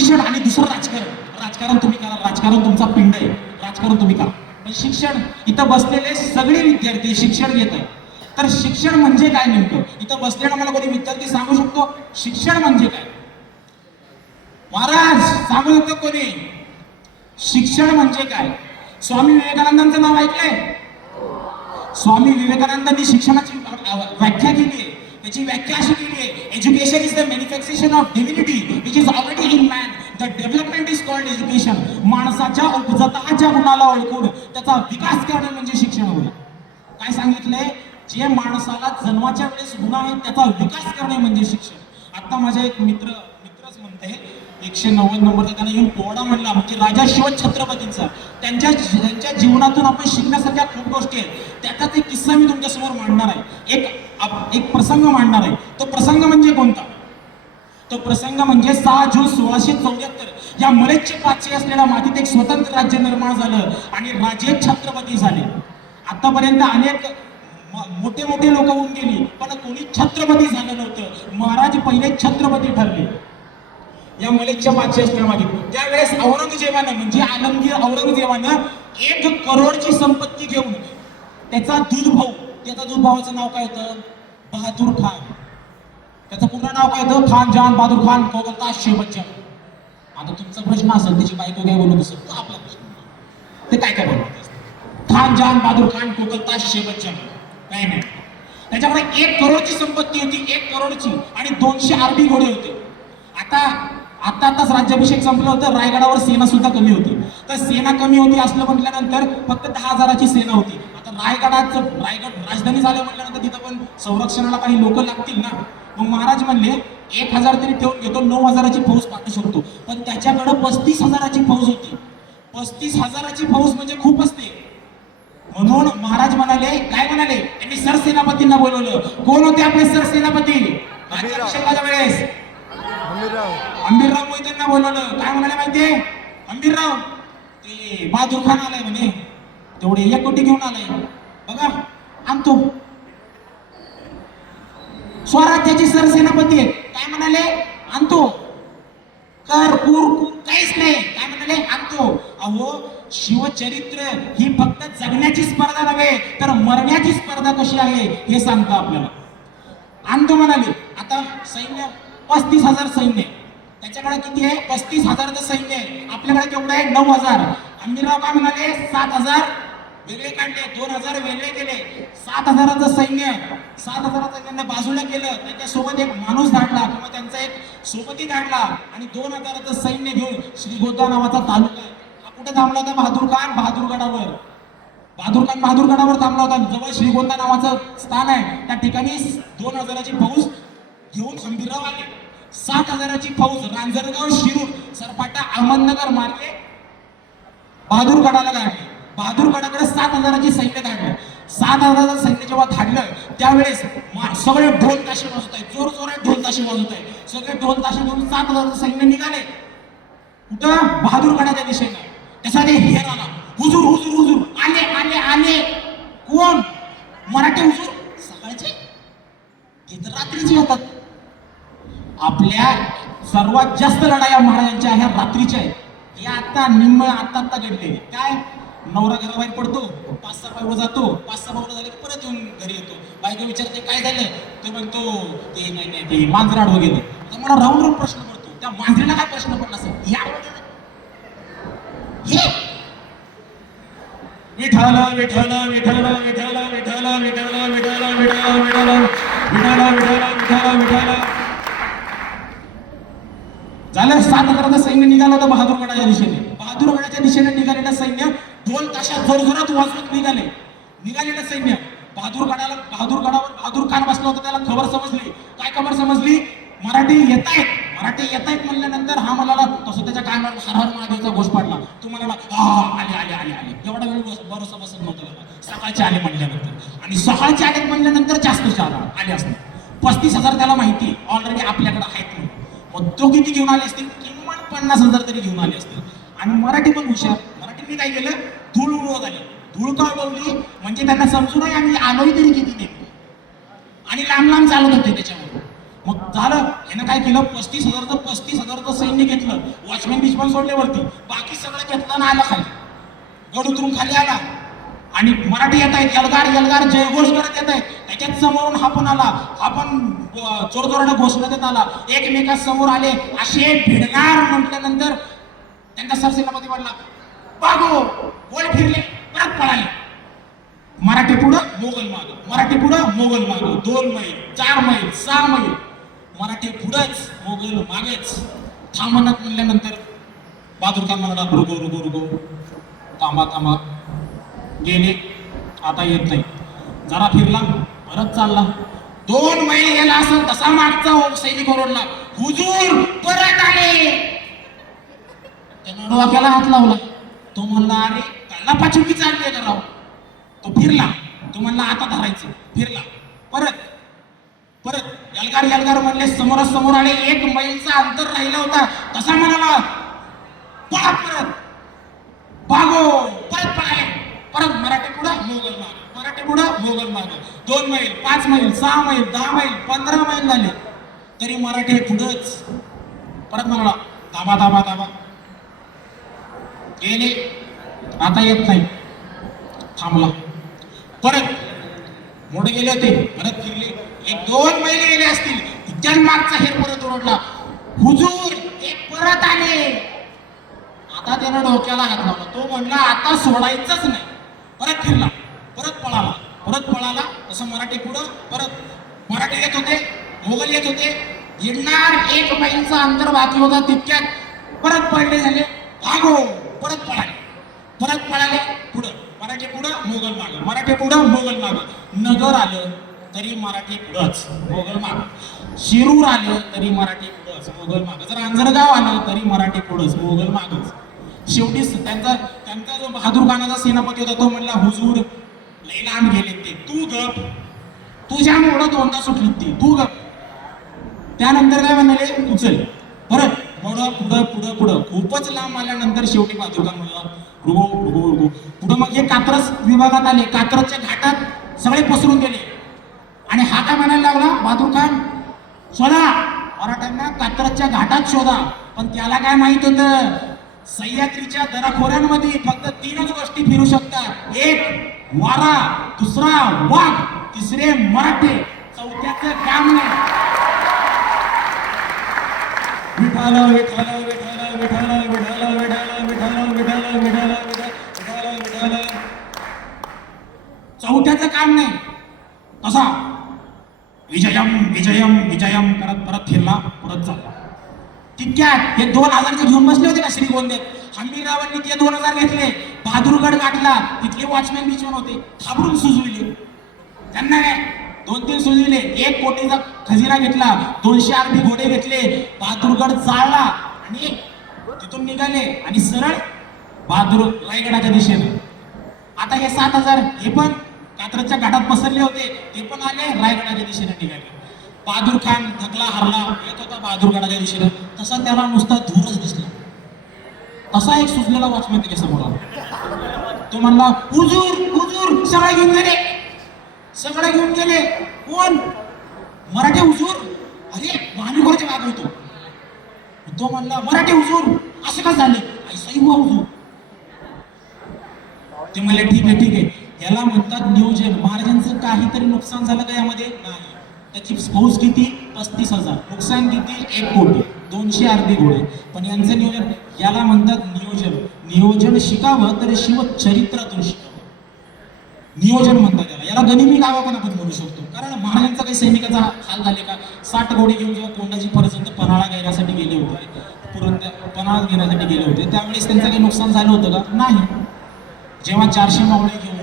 शिक्षण आणि दुसरं राजकारण. राजकारण तुम्ही करा, राजकारण तुमचा पिंड आहे, राजकारण तुम्ही करा. पण शिक्षण, इथं बसलेले सगळे विद्यार्थी शिक्षण घेत आहेत. तर शिक्षण म्हणजे काय नेमकं? इथं बसलेला मला कोणी विद्यार्थी सांगू शकतो शिक्षण म्हणजे काय? महाराज सांगू शकतो कोणी शिक्षण म्हणजे काय? स्वामी विवेकानंदांचं नाव ऐकलंय? स्वामी विवेकानंदांनी शिक्षणाची व्याख्या केली आहे. त्याची व्याख्या अशी केली आहे, education is the manifestation of divinity which is already in man. The development is called education. माणसाच्या उपजताच्या गुणाला ओळखून त्याचा विकास करणे म्हणजे शिक्षण होय. काय सांगितलंय? जे माणसाला जन्माच्या वेळेस गुण आहेत त्याचा विकास करणे म्हणजे शिक्षण. आता माझा एक मित्रच म्हणते 190 नंबरचा त्याने येऊन पोवाडा म्हणला, म्हणजे राजा शिवछत्रपतींचा. त्यांच्या जीवनातून आपण शिकण्यासारख्या खूप गोष्टी आहेत. त्याचाच एक किस्सा मी तुमच्यासमोर मांडणार आहे. एक प्रसंग मांडणार आहे. तो प्रसंग म्हणजे कोणता? तो प्रसंग म्हणजे 6 जून 1674 या मलेच्छ पाचशे असलेल्या मातीत एक स्वतंत्र राज्य निर्माण झालं आणि राजे छत्रपती झाले. आतापर्यंत अनेक मोठे मोठे लोक होऊन गेली, पण कोणी छत्रपती झालं नव्हतं. महाराज पहिले छत्रपती ठरले या मलेच्छ पाचशे असलेल्या मातीत. त्यावेळेस औरंगजेबानं, म्हणजे आलमगीर औरंगजेबानं 1 करोडची संपत्ती घेऊन त्याचा दूध भावाचं नाव काय होतं? बहादूर खान. त्याचं पूर्ण नाव काय होतं? खान जहान बहादूर खान कोकलताज शे बच्चन. आता तुमचा प्रश्न असेल त्याची बायको काय बोलत असेल, तो आपला प्रश्न. ते काय बोलत? खान जहान बहादूर खान कोकलताज शे बच्चन. काय नाही, त्याच्याकडे 1 करोडची संपत्ती होती, 1 करोडची, आणि 200 आरबी घोडे होते. आताच राज्याभिषेक संपलं होतं. रायगडावर सेना सुद्धा कमी होती. तर सेना कमी होती असलं म्हटल्यानंतर फक्त 10,000ची सेना होती. आता रायगड राजधानी झालं म्हटल्यानंतर तिथं पण संरक्षणाला काही लोक लागतील ना. मग महाराज म्हणले 1,000 तरी ठेवून घेतो, 9,000ची फौज पाठवू शकतो. पण त्याच्याकडे 35,000ची फौज होती. 35,000ची फौज म्हणजे खूप असते. म्हणून महाराज म्हणाले, काय म्हणाले? त्यांनी सरसेनापतींना बोलवलं. कोण होते आपले सरसेनापती राज्याभिषेकाच्या वेळेस? आंबीरराव मोहितेंना बोलवलं. काय म्हणाले माहितीये? आंबीरराव, ते बहादूर खान आलाय म्हणे, तेवढे 1 कोटी घेऊन आलाय, बघा आणतो. स्वराज्याची सरसेनापती आहे. काय म्हणाले? आणतो. कर पूर काहीच नाही. काय म्हणाले? आणतो. अहो, शिवचरित्र ही फक्त जगण्याची स्पर्धा नव्हे तर मरण्याची स्पर्धा कशी आहे हे सांगतं आपल्याला. आणतो म्हणाले. आता सैन्य 35,000 सैन्य. त्याच्याकडे किती आहे? 35,000चं सैन्य आहे. आपल्याकडे केवढं आहे? 9,000. आंबीरराव काय म्हणाले? 7,000 वेगळे काढले, 2,000 वेगळे केले. 7,000चं सैन्य, 7,000चं सैन्य बाजूला केलं. त्याच्यासोबत एक माणूस धाडला किंवा त्यांचा एक सोबती धाडला आणि 2,000चं सैन्य घेऊन श्रीगोंदा नावाचा तालुका आहे. हा कुठे थांबला होता? बहादूर खान बहादूरगडावर. बहादूरगडावर थांबला होता. जवळ श्रीगोंदा नावाचं स्थान आहे. त्या ठिकाणी 2,000ची फौज घेऊन आंबीरराव आले. 7,000ची फौज रांजणगाव, शिरूर, सरपाटा, अहमदनगर मार्गे बहादूरगडाला धाडली. बहादूरगडाकडे 7,000ची सैन्य धाडलं. 7,000चं सैन्य जेव्हा धाडलं त्यावेळेस सगळे ढोल ताशे वाजत आहेत, जोरजोरात ढोल ताशे वाजत आहेत. सगळे ढोल ताशे घेऊन 7,000चं सैन्य निघाले. कुठं? बहादूरगडाच्या दिशेनं. त्याचा ते हेर आला. हुजूर हुजूर हुजूर, आले आले आले. कोण? मराठी हुजूर. सकाळचे? ते तर रात्रीचे होतात. आपल्या सर्वात जास्त लढाया महाराजांच्या ह्या रात्रीच्या आहेत. हे आता आता घडले. काय? नवरा घराबाहेर पडतो, 5-6 पावलं जातो, 5-6 पावलं झाले की परत येऊन घरी येतो. बायको विचारते काय झालं? तो म्हणतो ते नाही ते मांजराड वगैरे. आता मला राहून प्रश्न पडतो, त्या मांजरीला काय प्रश्न पडला असेल? विठ्ठल विठ्ठल विठ्ठल विठ्ठल विठ्ठल विठ्ठल विठ्ठल विठ्ठल विठ्ठल विठ्ठल विठ्ठल विठ्ठल. झालं. 7,000चं सैन्य निघालं होतं बहादूरगडाच्या दिशेने. बहादूरगडाच्या दिशेने निघालेलं सैन्य ढोल ताशात जोरजोरात वाजवत निघालेलं सैन्य बहादूरगडावर बहादूर खान बसला होता. त्याला खबर समजली. काय खबर समजली? मराठी येत आहेत म्हणल्यानंतर हा म्हणाला, तसं त्याच्या कानावर हर हर महादेवचा घोष पाडला. तू म्हणाला आले आले आले आले. एवढा वेळ भरोसा बसत नव्हता. सकाळचे आले म्हणल्यानंतर, आणि सकाळचे आले म्हणल्यानंतर जास्त आले असते. 35,000 त्याला माहिती ऑलरेडी आपल्याकडे आहेत म्हणून. मग तो किती घेऊन आले असतील? किमान 50,000 तरी घेऊन आले असतील. आणि मराठी पण हुशार. मराठीने काय केलं? धूळ उडवत आली. धूळ का उडवली? म्हणजे त्यांना समजू नये आम्ही आलोय तरी किती नेमकं, आणि लांब लांब चालत होते त्याच्यावर. मग झालं, ह्यानं काय केलं, 35,000चं सैन्य घेतलं, वॉचमॅन बिचमॅन सोडले वरती, बाकी सगळं घेतलं ना आला खाली, गड उतरून खाली आला. आणि मराठी येत आहेत, यलगार यलगार जयघोष करत येत आहेत. त्याच्यात समोरून हा पण आला, हा पण जोरजोराने घोषणा देत आला, एकमेका समोर आले, असे भिडणार म्हटल्यानंतर त्यांचा सरसेनापती म्हणला बागो, गोल फिरले, परत पळाले. मराठी पुढं मोगल माग, मराठी पुढं मोगल माग, 2 मैल 4 मैल 6 मैल मराठी पुढंच मोगल मागेच. थांबणत म्हणल्यानंतर बहादूर खान म्हणाला रुगो रुगो रुगो, थांबा थांबा. गेले, आता येत नाही. जरा फिरला, परत चालला. 2 मैल गेला असं तसा मागचा सैनिक ओरडला, हुजूर परत आले. त्यानं डोक्याला हात लावला. तो म्हणला अरे त्याला पाचुकी चालली आहे राव. तो फिरला, तो म्हणला आता धरायचं. फिरला, परत परत यलगार यलगार म्हणले, समोरासमोर आले. 1 मैलचा अंतर राहिला होता, तसा म्हणाला पळा परत, भागो, परत पळाले. परत मराठी पुढं मोगल माग, मराठी पुढं मोगल माग. 2 मैल 5 मैल 6 मैल 10 मैल 15 मैल झाले तरी मराठी पुढंच. परत म्हणाला थांबा थांबा थांबा. गेले, आता येत नाही. थांबला, परत मोठे गेले होते, परत फिरले. 1-2 मैल गेले असतील, तिच्याच मागचा हेर परत ओरडला, हुजूर हे परत आले. आता त्यानं डोक्याला हात लावला. तो म्हणला आता सोडायचंच नाही. परत फिरला, परत पळाला, परत पळाला. तसं मराठी पुढं, परत मराठी येत होते, मोगल येत होते. येणार 1 मैलचा अंतर बाकी होता, तितक्यात परत पळले झाले. भागो, परत पळाले, परत पळाले. पुढं मराठी पुढं मोगल माग, मराठी पुढं मोगल माग. नगर आलं तरी मराठी पुढंच मोगल माग, शिरूर आलं तरी मराठी पुढंच मोगल माग, जर अंजरगाव आलं तरी मराठी पुढंच मोगल मागच. शेवटी त्यांचा जो बहादूर खानाचा सेनापती होता तो म्हणला हुजूर लई लांब गेले ते, तू गप, तुझ्या मोडं 2दा सुटली ती, तू गप. त्यानंतर काय म्हणाले, तू चल. परत पुढं पुढं पुढं पुढं खूपच लांब आल्यानंतर शेवटी बहादूर खान म्हणला रुगो रुगो रुगो. पुढं मग हे कात्रज विभागात आले. कात्रजच्या घाटात सगळे पसरून गेले. आणि हा काय म्हणायला लागला, बहादूर खान शोधा मराठ्यांना, कात्रजच्या घाटात शोधा. पण त्याला काय माहित होतं, सह्याद्रीच्या दराखोऱ्यांमध्ये फक्त 3च गोष्टी फिरू शकतात, 1 वारा, 2 वाघ, 3 मराठे, 4थं काम नाही. विठाल विठाल विठाल विठाल विठाल विठाल विठाल विठाल विठाल विठाल विठाल, 4थ्याचं काम नाही. तसा विजयम विजयम विजयम करत परत फिरला, परत चालला. तितक्यात हे 2000चे घेऊन बसले होते ना श्रीगोंद्यात, हंबीररावांनी ते 2000 घेतले. बहादूरगड गाठला, तिथले वॉचमॅन बिचमॅन होते, घाबरून सुजविले. त्यांना काय 2-3 सुजविले. 1 कोटीचा खजिना घेतला, 200 आरती घोडे घेतले, बहादूरगड चालला आणि तिथून निघाले आणि सरळ बहादूर रायगडाच्या दिशेने. आता हे 7000 हे पण कात्रजच्या घाटात पसरले होते, ते पण आले रायगडाच्या दिशेने निघाले. बहादूर खान थकला हारला येत होता बहादूरगडाच्या दिशेने, तसा त्याला नुसता धूरच दिसला. तसा एक सुजलेला वॉचमॅन त्याच्या समोर आला. तो म्हणला हुजूर हुजूर, सगळे घेऊन गेले, सगळे घेऊन गेले. कोण? मराठी हुजूर. अरे महानुभावाच्या मागे होतो. तो म्हणला मराठी हुजूर, असं का झालं? ऐसा हुआ हुजूर. ते म्हणले ठीक आहे ठीक आहे, याला म्हणतात नियोजन. महाराजांचं काहीतरी नुकसान झालं का यामध्ये? नाही. त्याची फौज किती? 35,000. नुकसान किती? 1 कोटी. 200 अर्धे घोडे. पण यांचं नियोजन, याला म्हणतात नियोजन. नियोजन शिकावं तर शिवचरित्रातून शिकावं. नियोजन म्हणतात त्याला. याला गनिमी गावा पण आपण म्हणू शकतो. कारण महाराजांचा काही सैनिकाचा हाल झाले का? 60 घोडे घेऊन जेव्हा कोंडाजी पर्यंत पन्हाळा घेण्यासाठी गेले होते, पन्हाळा घेण्यासाठी गेले होते, त्यावेळेस त्यांचं काही नुकसान झालं होतं का? नाही. जेव्हा 400 मावळे घेऊन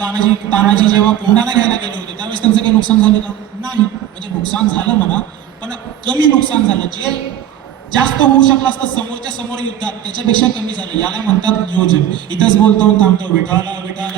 तानाजी जेव्हा कोंढाणा घ्यायला गेले होते त्यावेळेस त्यांचं काही नुकसान झालं का? नाही. म्हणजे नुकसान झालं म्हणा, पण कमी नुकसान झालं. जे जास्त होऊ शकलं असतं समोरच्या समोर युद्धात, त्याच्यापेक्षा कमी झालं. याला म्हणतात नियोजन. इथंच बोलतो थांबतो. विठाला विठाल